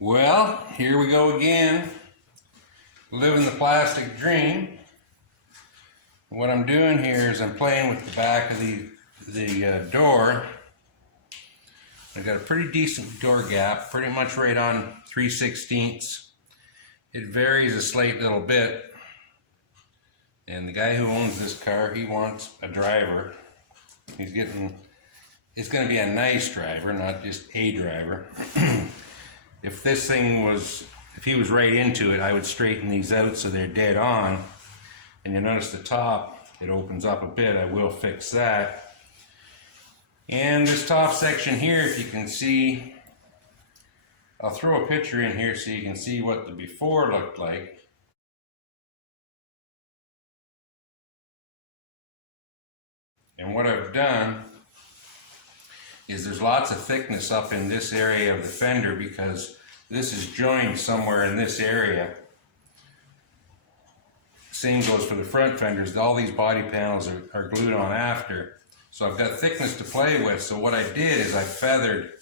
Well, here we go again, living the plastic dream. What I'm doing here is I'm playing with the back of the door. I've got a pretty decent door gap, pretty much right on 3/16. It varies a slight little bit. And the guy who owns this car, he wants a driver. It's going to be a nice driver, not just a driver. If he was right into it, I would straighten these out so they're dead on. And you'll notice the top, it opens up a bit. I will fix that. And this top section here, if you can see, I'll throw a picture in here so you can see what the before looked like. And what I've done is there's lots of thickness up in this area of the fender because this is joined somewhere in this area. Same goes for the front fenders. All these body panels are glued on after. So I've got thickness to play with. So what I did is I feathered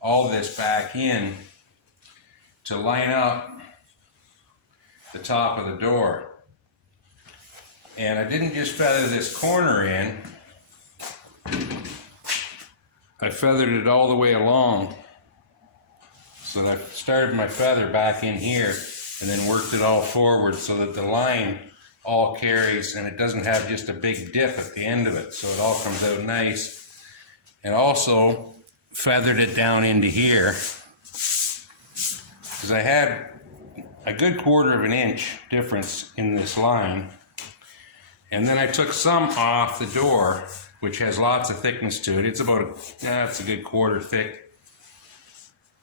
all this back in to line up the top of the door. And I didn't just feather this corner in. I feathered it all the way along. So that I started my feather back in here and then worked it all forward so that the line all carries and it doesn't have just a big dip at the end of it. So it all comes out nice. And also feathered it down into here because I had a good 1/4 of an inch difference in this line. And then I took some off the door, which has lots of thickness to it. It's about it's a good 1/4 thick.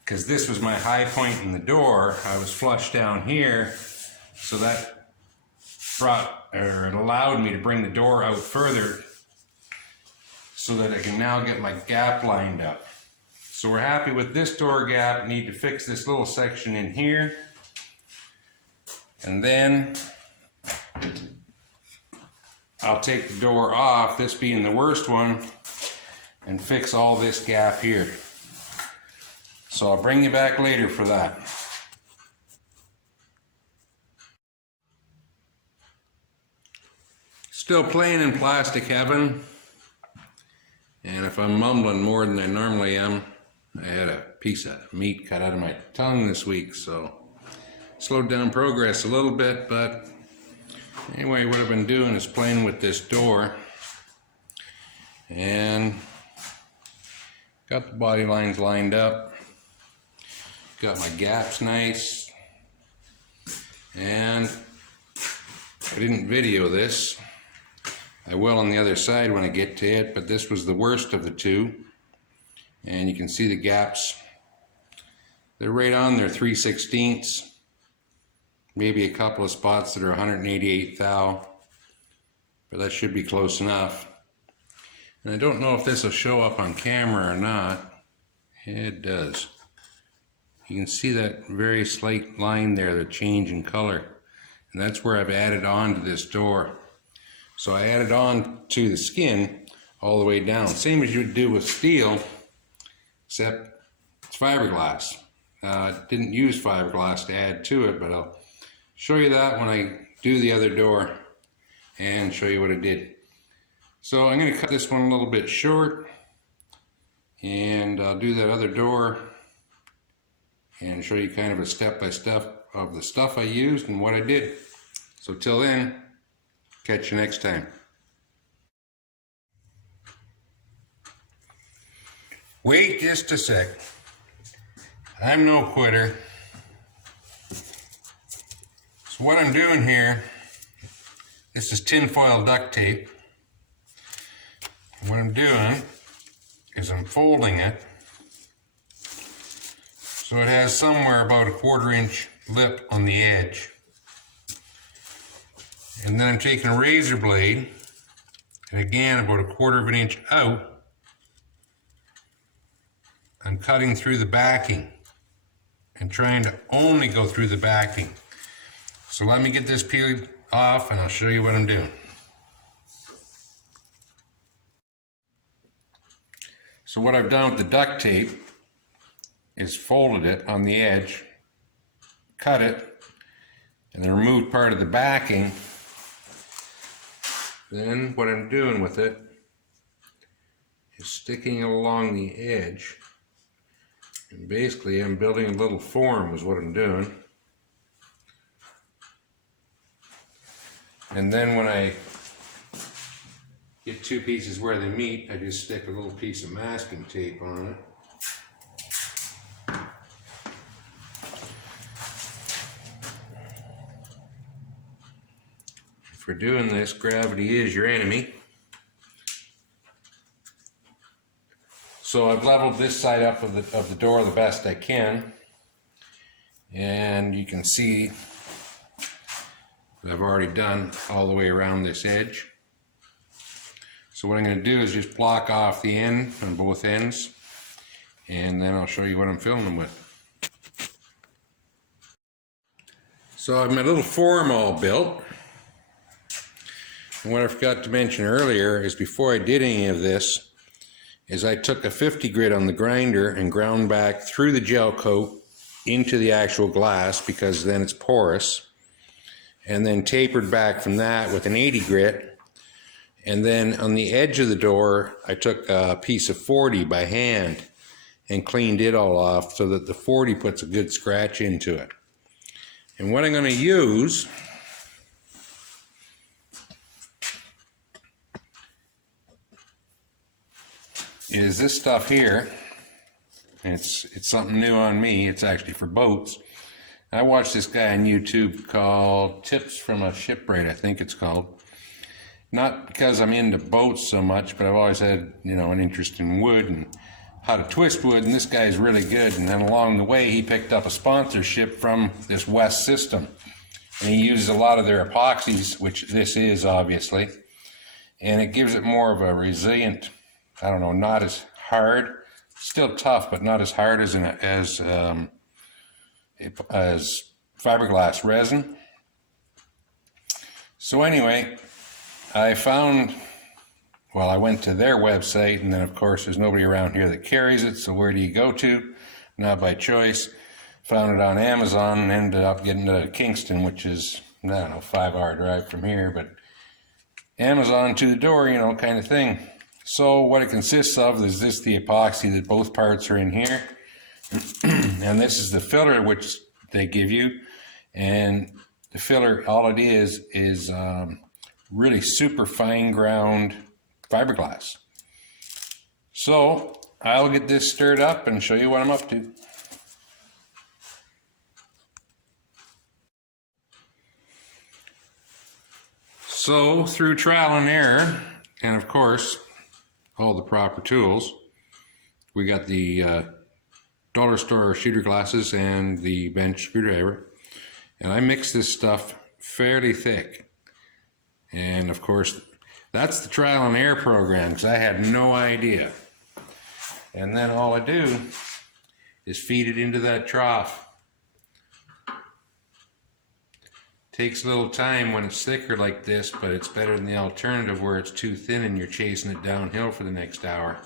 Because this was my high point in the door. I was flush down here, so that it allowed me to bring the door out further so that I can now get my gap lined up. So we're happy with this door gap. Need to fix this little section in here. And then I'll take the door off, this being the worst one, and fix all this gap here. So I'll bring you back later for that. Still playing in plastic heaven. And if I'm mumbling more than I normally am, I had a piece of meat cut out of my tongue this week, so slowed down progress a little bit, but anyway, what I've been doing is playing with this door and got the body lines lined up, got my gaps nice, and I didn't video this. I will on the other side when I get to it, but this was the worst of the two. And you can see the gaps. They're right on their 3/16. Maybe a couple of spots that are 188 thou, but that should be close enough. And I don't know if this will show up on camera or not. It does. You can see that very slight line there, the change in color. And that's where I've added on to this door. So I added on to the skin all the way down. Same as you would do with steel, except it's fiberglass. I didn't use fiberglass to add to it, but I'll show you that when I do the other door and show you what I did. So I'm going to cut this one a little bit short, and I'll do that other door and show you kind of a step-by-step of the stuff I used and what I did. So till then, catch you next time. Wait just a sec. I'm no quitter. So what I'm doing here, this is tinfoil duct tape. What I'm doing is I'm folding it so it has somewhere about a 1/4 inch lip on the edge. And then I'm taking a razor blade, and again about a 1/4 of an inch out, I'm cutting through the backing and trying to only go through the backing. So let me get this peeled off and I'll show you what I'm doing. So what I've done with the duct tape is folded it on the edge cut it and then removed part of the backing, then what I'm doing with it is sticking it along the edge, and basically I'm building a little form is what I'm doing. And then when I get two pieces where they meet, I just stick a little piece of masking tape on it. If we're doing this, gravity is your enemy. So I've leveled this side up of the door the best I can, and you can see I've already done all the way around this edge. So what I'm going to do is just block off the end on both ends, and then I'll show you what I'm filling them with. So I have my little form all built. And what I forgot to mention earlier is before I did any of this, is I took a 50 grit on the grinder and ground back through the gel coat into the actual glass, because then it's porous, and then tapered back from that with an 80 grit. And then on the edge of the door, I took a piece of 40 by hand and cleaned it all off so that the 40 puts a good scratch into it. And what I'm going to use is this stuff here. It's something new on me. It's actually for boats. I watched this guy on YouTube called Tips from a Shipwright, I think it's called. Not because I'm into boats so much, but I've always had, an interest in wood and how to twist wood, and this guy's really good. And then along the way, he picked up a sponsorship from this West System. And he uses a lot of their epoxies, which this is obviously, and it gives it more of a resilient, not as hard, still tough, but not as hard as fiberglass resin. So anyway, I went to their website, and then of course there's nobody around here that carries it, so where do you go to? Not by choice. Found it on Amazon and ended up getting to Kingston, which is, 5-hour drive from here, but Amazon to the door, kind of thing. So what it consists of is the epoxy, that both parts are in here. And this is the filler which they give you. And the filler, all it is really super fine ground fiberglass. So I'll get this stirred up and show you what I'm up to. So through trial and error, and of course, all the proper tools, we got the dollar store shooter glasses and the bench screwdriver, and I mixed this stuff fairly thick. And of course, that's the trial and error program, because I had no idea. And then all I do is feed it into that trough. Takes a little time when it's thicker like this, but it's better than the alternative where it's too thin and you're chasing it downhill for the next hour.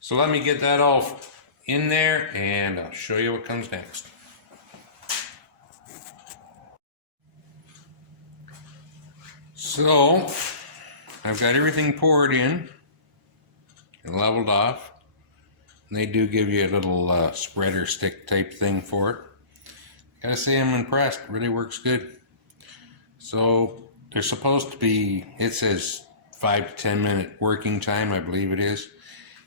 So let me get that all in there and I'll show you what comes next. So I've got everything poured in and leveled off. And they do give you a little spreader stick type thing for it. Gotta say I'm impressed, it really works good. So there's supposed to be, it says 5 to 10 minute working time, I believe it is.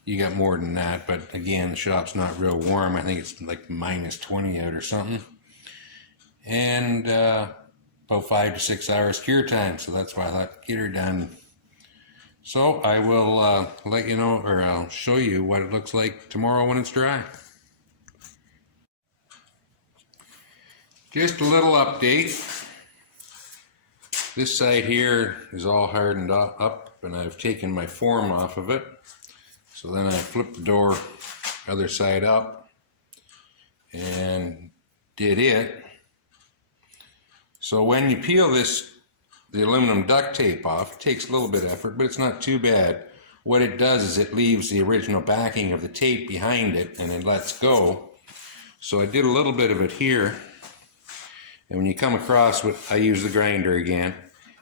You got more than that, but again, the shop's not real warm. I think it's like -20 out or something. And about 5 to 6 hours cure time, so that's why I thought get her done. So I will let you know, or I'll show you what it looks like tomorrow when it's dry. Just a little update. This side here is all hardened up, and I've taken my form off of it. So then I flipped the door other side up and did it. So when you peel the aluminum duct tape off, it takes a little bit of effort, but it's not too bad. What it does is it leaves the original backing of the tape behind it and it lets go. So I did a little bit of it here. And when you come across what I use the grinder again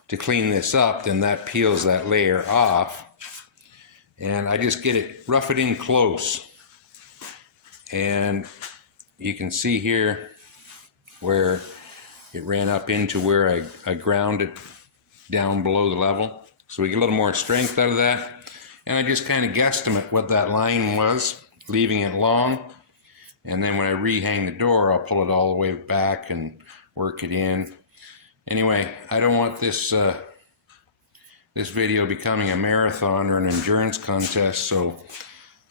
to clean this up, then that peels that layer off. And I just get it, rough it in close. And you can see here where it ran up into where I ground it down below the level. So we get a little more strength out of that. And I just kind of guesstimate what that line was, leaving it long. And then when I rehang the door, I'll pull it all the way back and work it in. Anyway, I don't want this this video becoming a marathon or an endurance contest, so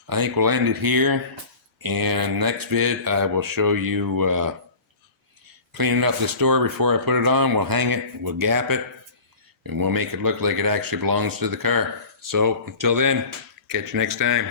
I think we'll end it here. And next vid, I will show you cleaning up this door before I put it on. We'll hang it, we'll gap it, and we'll make it look like it actually belongs to the car. So until then, catch you next time.